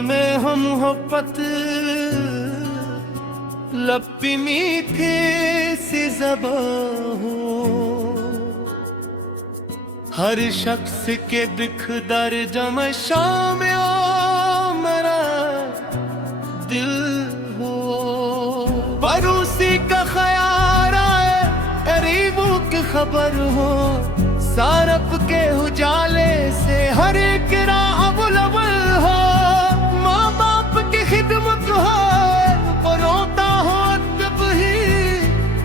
में हम मोहब्बत लब भी मीठे से ज़बां हो, हर शख्स के दुख दर्द में शामिल मेरा दिल हो। पर उसी का ख्याल आए करीबों की खबर हो, सारप के उजाले से हर एक राह बुलबुल हो। माँ बाप की खिदमत हो, वो रोता हो तब ही,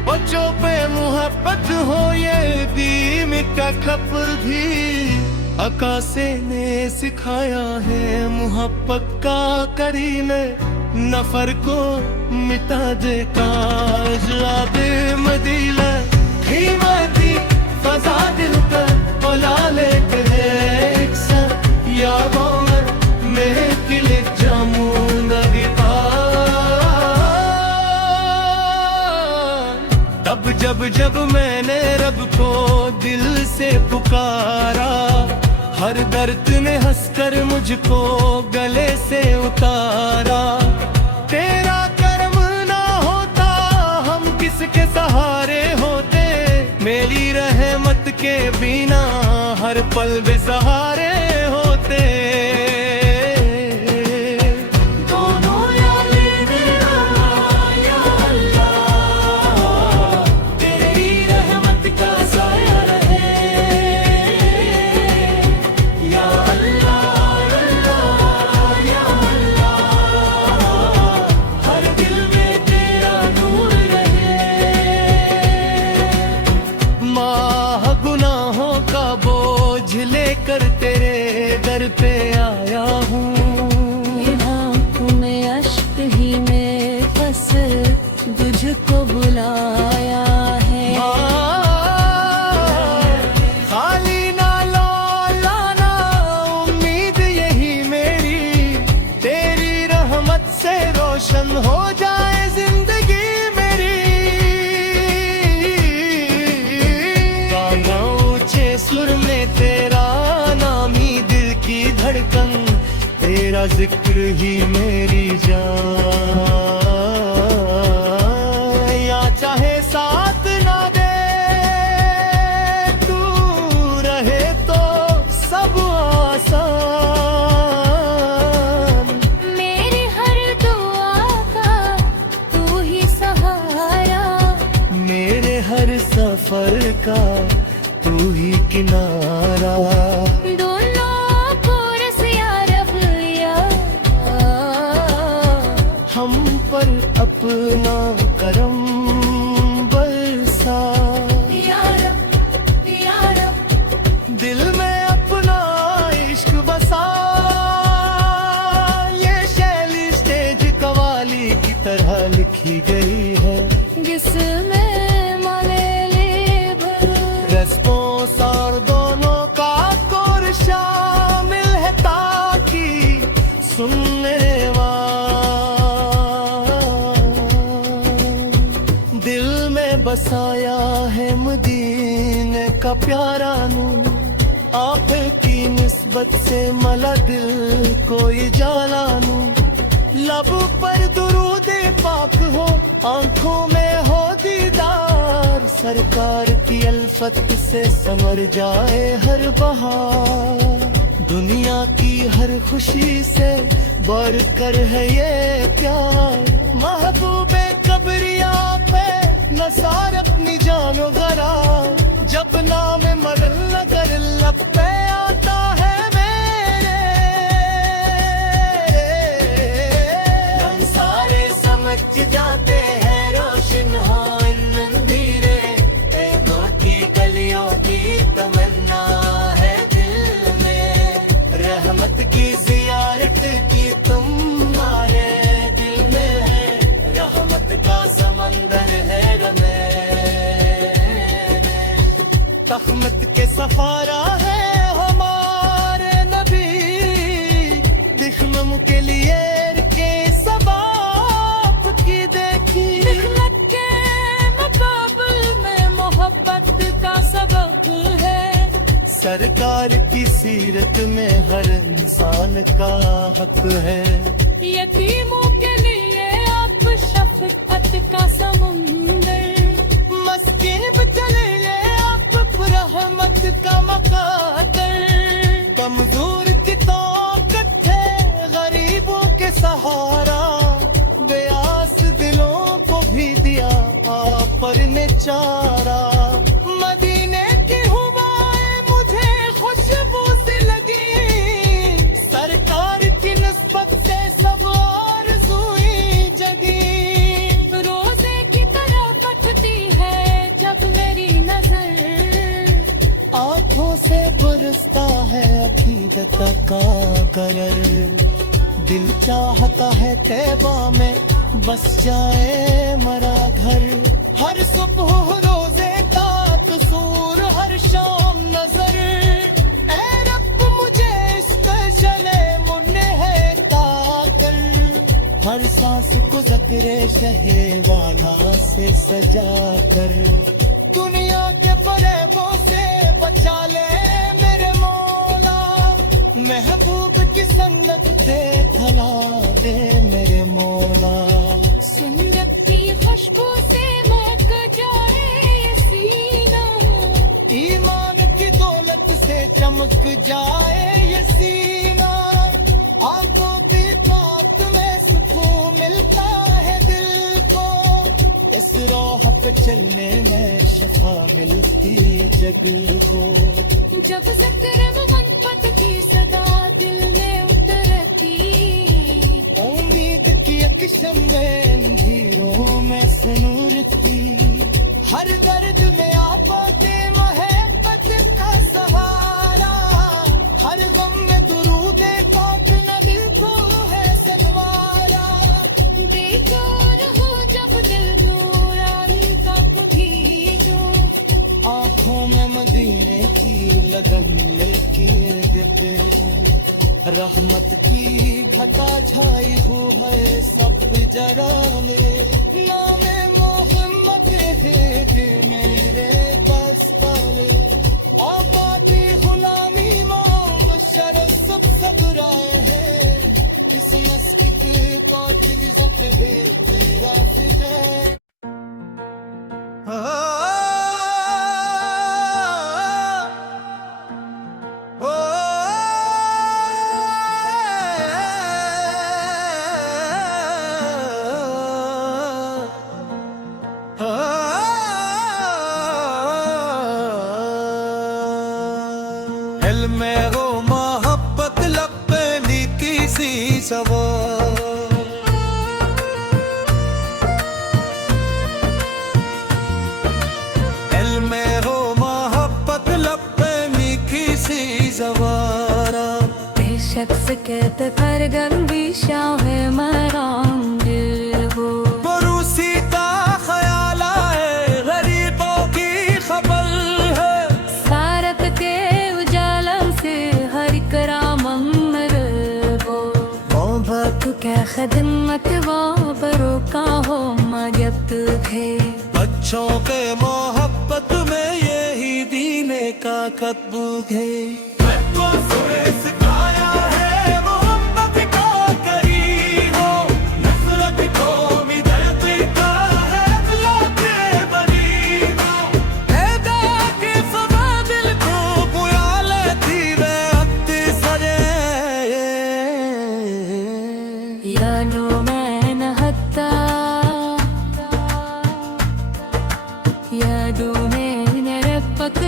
बच्चों पे मोहब्बत हो, ये भी मिटा खप भी। अकासे ने सिखाया है मोहब्बत का करीने, नफर को मिटा दे काज आदे मदीला। हीमती फजा दिल पर बुला लेते हैं एक सर, यादों में मेरे किले जामू नदी पार। तब जब मैंने रब को दिल से पुकारा, हर दर्द ने हंसकर मुझको गले से उतारा। तेरा करम ना होता हम किसके सहारे होते, मेरी रहमत के बिना हर पल बेसहारे होते। दोनों या मेरा या अल्लाह, तेरी रहमत का साया रहे। या अल्लाह अल्लाह या अल्लाह, हर दिल में तेरा नूर रहे। माह गुनाहों का बोझ लेकर तेरे दर पे आया हूँ, आँखों में अश्क ही में बस तुझको बुलाया है। खाली ना लौटाना उम्मीद यही मेरी, तेरी रहमत से रोशन हो जाए जिंदगी मेरी। गाना ऊंचे सुर में तेरा नाम ही दिल की धड़कन, तेरा जिक्र ही मेरी जान। या चाहे साथ ना दे तू रहे तो सब आसान। मेरी हर दुआ का तू ही सहारा, मेरे हर सफर का तू ही किनारा। दोनों को रसिया रब या हम पर अपना करम बरसा, या रब, दिल में अपना इश्क बसा। ये शैली स्टेज कवाली की तरह लिखी गई है, जिसमें रेस्पॉन्स और दोनों का कोर शामिल है, ताकि सुनने वाला दिल में बसाया है मदीने का प्यारा नूर। आप की निस्बत से मला दिल कोई जाला नूर। लब पर दुरूद पाक हो, आंखों में हो दीदार, सरकार की अल्फत से संवर जाए हर बहार। दुनिया की हर खुशी से बढ़कर है ये प्यार, महबूबे कबरिया पे नसार अपनी जानो गरा। जब नाम मदल नगर लब पे आता है मेरे, हम सारे समझ जाते हैं रोशन हो इन अंधेरे। प्रेमों की गलियों की तमन्ना है दिल में, रहमत की जियारत की तुम्हारे दिल में है। रहमत का समंदर है रमे, तहमत के सफारा है हमारे नबी। दिखमम के लिए के सबाब की देखी, दिखलत के मुकाबल में मोहब्बत का सबक है। सरकार की सीरत में हर इंसान का हक है। यतीमों के लिए आप शफकत का समुंदर, मस्किन बचले ले आप रहमत का मकातर, कमजोर की ताकत है गरीबों के सहारा, बेआस दिलों को भी दिया आप पर ने चारा। मदीने की हवाएं मुझे खुशबू से लगी, सरकार की निस्बत से सब आरज़ुएं जगी। रोजे की तरह फटती है जब मेरी नजर, आंखों से बरसता है अकीदत का करर, दिल चाहता है तैबा में बस जाए मरा घर। हर सुबह रोजे का कसूर हर शाम नजर, ऐ रब मुझे इस पर चले मुन्ने है ताकर, हर सांस को ज़िक्र शहे वाला से सजा कर। दुनिया के फरेबों से बचा ले मेरे मौला, महबूब की संगत से थला दे मेरे मौला। सुन्नत की खुशबू से महक जाए ये सीना, ईमान की दौलत से चमक जाए ये सीना, आंखों की बात में सुकून मिलता है दिल को, इस राह पे चलने में शफा मिलती है जग को। जब सकरम मनफत की सदा दिल में उतरती, उम्मीद की अक्शम में अंधेरों में सनूर की, हर दर्द में आफते मोहब्बत का सहारा, हर गम में दुरूद पाक नबी को है सनवारा। बेचैन हो जब दिल दूरान कब भी जो, आँखों में मदीने की लगन लेके गिरते हैं, रहमत की घटा छाई हो है सब जरा ले, नामे मोहम्मद है कि मेरे बस पावे, आबादी गुलामी मोम शरफ सब सदरा है, इस मस्जिद के ताज सब है तेरा फिदा। में हो मोहब्बत लपनी की सी सवार, दिल में हो मोहब्बत लपनी की सी सवारा। शख्स कहते कर गंदी शाह मराम दिल हो, बरूसी का ख्याल है गरीबों की खबर है, सारत के उजालम से हर करामम हो, मोहब्बत क्या खदमत वाबरों का हो मजत है, बच्चों के मोहब्बत में यही दीने का कत्ब है।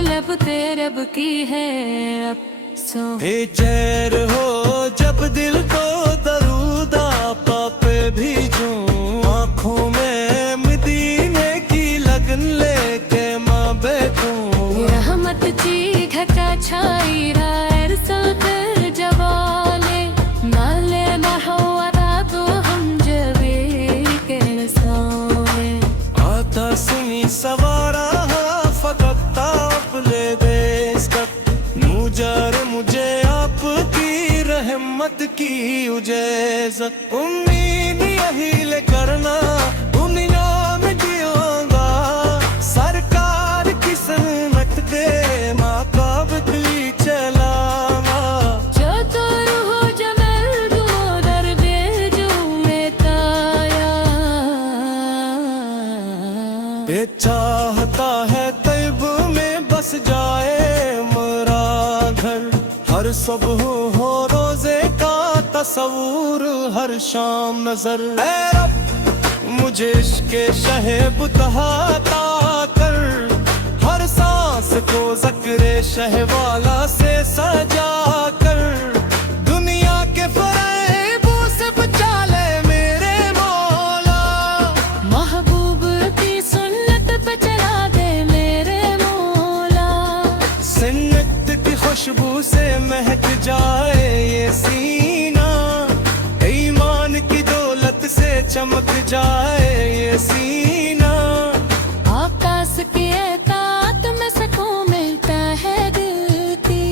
लब तेरब की है अब सो, बेचैन हो जब दिल को दरूद आपा पे भेजूं, आँखों में मदीने की लगन लेके माँ बैठूं, रहमत की घटा छाई रायर सल्फर जवाले, नाले महवरा दो हम जबे के रसाले, आता सुनी सवारा फकत्ता अपने देश का, मुझे आपकी रहमत की उजैज़त, उम्मीद यही ले करना दुनिया में जिऊंगा, सरकार की सन्नत दे माँ काबती चला ये चाहता है तैब में बस जाए मेरा घर, हर सुबह हो रोजे का तस्वूर हर शाम नजर। ऐ रब मुझे इश्क़ शहब अता कर, हर सांस को ज़िक्र शहवाला से सजा कर, दुनिया के फरेबों से बचा ले मेरे मौला। महबूब की सुन्नत पे चला दे मेरे मौला, सुन्नत की खुशबू से महक जाए ये सीना, ईमान की दौलत से चमक जाए ये सीना। आकाश की एतात में सुकून मिलता है दिल की,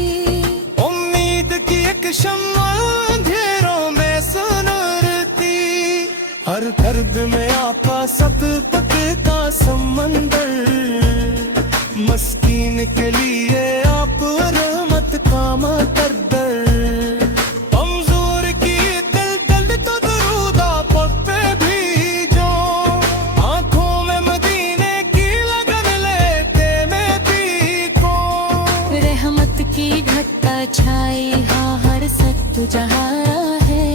उम्मीद की एक शम्मा अंधेरों में सुनरती, हर दर्द में आपा सदक़त का समंदर, मस्कीन के लिए आप रहमत का मुक़द्दर। कमज़ोर की दिल तो दरूद आप पे भीजो, आँखों में मदीने की लगन लेते मैं पीको। रहमत की घटा छाई हाँ हर सत्तु जहाँ है,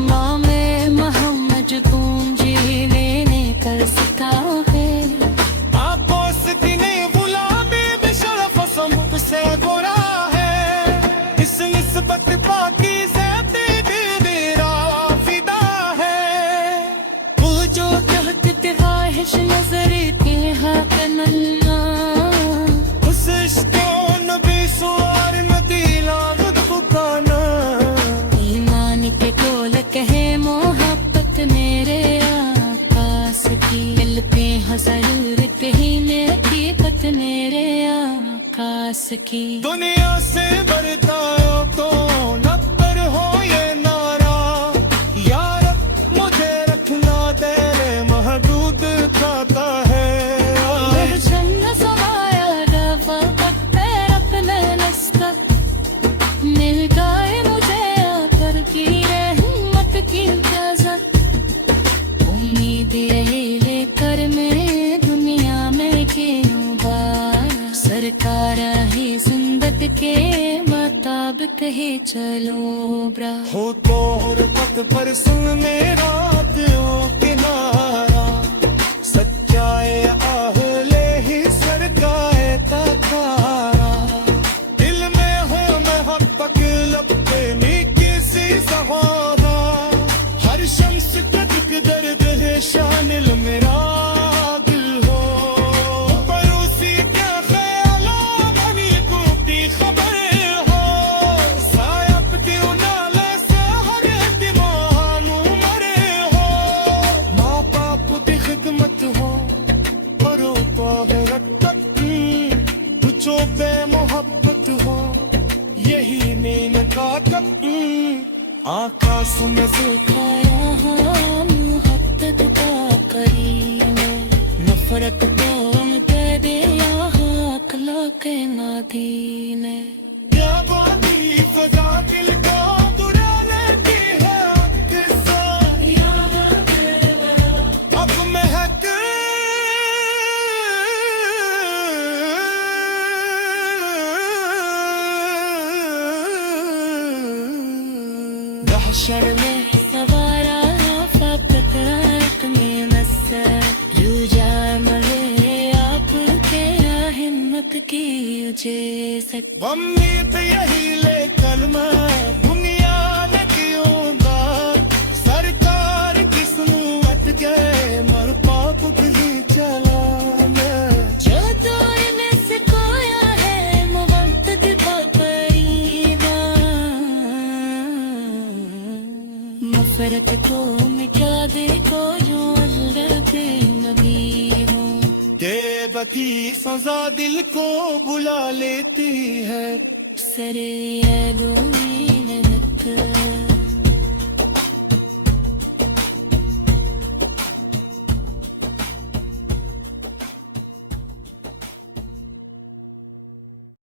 माँ में मोहम्मद पूंजी लेने कर सिखा है। आपको सकीने गुलाबी बिशरफ समत से गोरा है, इस निस्बत पाकी से तेरा फिदा है। वो जो कहते ख्वाहिश नजर की हक नन्ना, उस इश्क़ नबी सुवार मदीना पुकाना। ईमान के कोल कहे मोहब्बत मेरे आकाश की, दिल पे हज़रूर कही ने हकीकत मेरे आकाश की। दुनिया से बढ़ता हो तो नब्बर हो ये नारा, या रब मुझे रखना तेरे महदूद खाता है। जन्न समाया रफ़ा तेरे अपने नस्क, मिल गए मुझे आकर की रहमत की इजाज़त। उम्मीद यही लेकर मैं दुनिया में क्यों बार, सरकार ही जिंदत के मुताबिक ही चलो ब्रा। हो तो पथ पर सुन मेरा दिल किनारा, सच्चाए आहले ही सरकाए तकारा। दिल में हो महब्बत लपटे में किसी सहारा, हर शम्स तक दर्द है शानिल मेरा दिल हो। पड़ोसी क्या ख्यालों बनी गुप्ती खबर हो, सायब क्यों नाले से हर दिमानू मरे हो। माँ बाप की खिदमत हो करो पागलत, पूछो बे मोहब्बत हो यही मेन ताकत। आकाश में खाया हम हद का करीम, नफरत कौन दे दिया अकलों के नादीने। क्या बाती सजा दिल को दुराने की है किस्सा, अब महक दहशर में सवारा फकत रात में नस्सा, यूजा मले आपके हिम्मत की जैसे। उम्मीद यही लेकर मैं दुनिया ने क्यों दार, सरकार की सुनवत गए मर पाप भी चला मैं। जो दौर में सिकोया है मुवत्तद का करीबा, मफरत को मिटा दे को जो अल्लाह के नबी हो। बेबकी सजा दिल को बुला लेती है, सरे ये दूनी नत